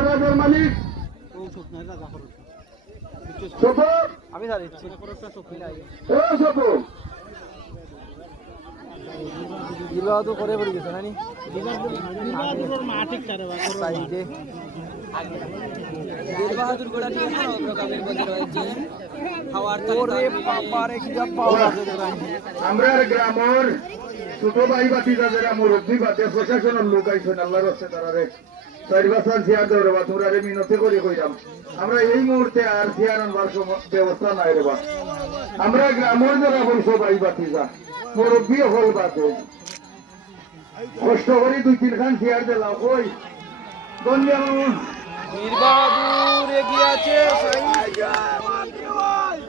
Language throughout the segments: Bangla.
রাজার মালিক। আমি সফর বিবাহ তো করে পড়ে গেছে নানি? সাইডে বীরবাহাদুর গোড়া নিয়ে আমরা গ্রামের ছোট ভাই বাতি যারা মুরব্বী বাদে প্রশাসনের লোক আইসেন আল্লাহর হচ্ছে চেয়ার বা তোমরা রে মিনতি করে কইরাম। আমরা এই মুহূর্তে আর চেয়ার আনবার ব্যবস্থা নাই রে বা। আমরা গ্রামের যারা বলছো ভাই বাতি যা মুরব্বী হল বাদে কষ্ট করে দুই তিন খান চেয়ার দিলাম কই? ধন্যবাদ বীরবাহাদুর এগিয়ে আছে দিলাম রে বা সাইদ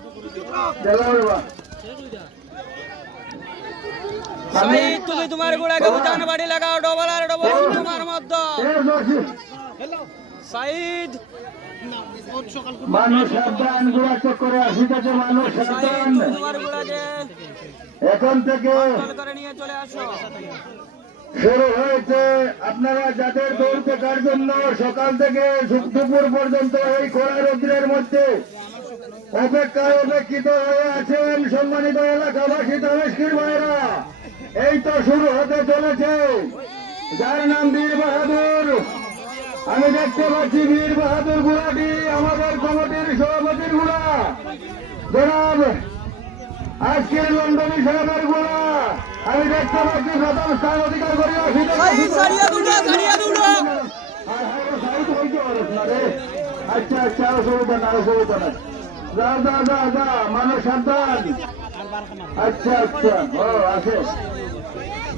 তুমি তোমার গোড়াকে উঠান বাড়ি লাগাও ডবল আর ডবল তোমার মধ্যে সাইদ মানুষ সাবধান গুড়া মানুষ সাবধান এখন থেকে করে শুরু হয়েছে আপনারা যাদের দৌড় দেখার জন্য সকাল থেকে দুপুর পর্যন্ত এই খোলা রৌদ্রের মধ্যে অপেক্ষায় অপেক্ষিত হয়ে আছেন সম্মানিত এলাকাবাসী দমেশকির ভাইরা। এই তো শুরু হতে চলেছে। যার নাম বীর বাহাদুর। আমি দেখতে পাচ্ছি বীর বাহাদুর গুলাটি আমাদের কমিটির সভাপতিরগুলা জনাব আজকের লন্ডনী সাহেবেরগুলা আমি দেখতে পাচ্ছি প্রথম স্থান অধিকার করে আচ্ছা আচ্ছা অসুবিধা না অসুবিধা না যা যা যা যা মানুষ সাবধান। আচ্ছা আচ্ছা ও, আছে।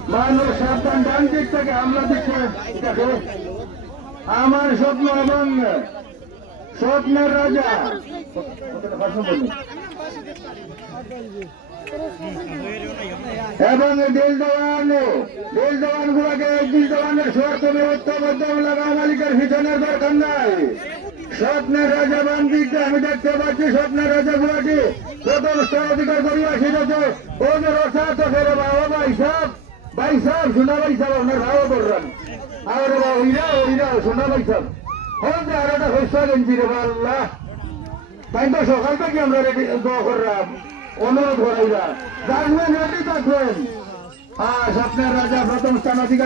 মানুষ সাবধান, ডান দিক থেকে দিচ্ছে, দেখো। আমার স্বপ্ন এবং স্বপ্নের রাজা। এবং দিল দেওয়ান দিল দেওয়ান গুলাকে দিল দেওয়ানের শর্ত ব্যবস্থা লাগা মালিকের পিছনের দরকার নাই। স্বপ্নের রাজা বান্দিকে আমি দেখতে পাচ্ছি, স্বপ্নের রাজা গুলাটি প্রথম স্থান অধিকার করিয়া আসিতেছে ও যে রসা তো বাবা ভাই সাহ ভাই সাহ শোনা ভাই সাহ আপনার ভাও করলাম আর ওইরা ওইরা শোনা ভাই সাহ হন যে আর একটা শস্য গেঞ্জি রে আল্লাহ তাই তো সকাল থেকে আমরা রেডি, দোয়া করলাম, অনুরোধ করাইরা জানবেন রেডি থাকবেন। হ্যাঁ স্বপ্নের রাজা প্রথম স্থান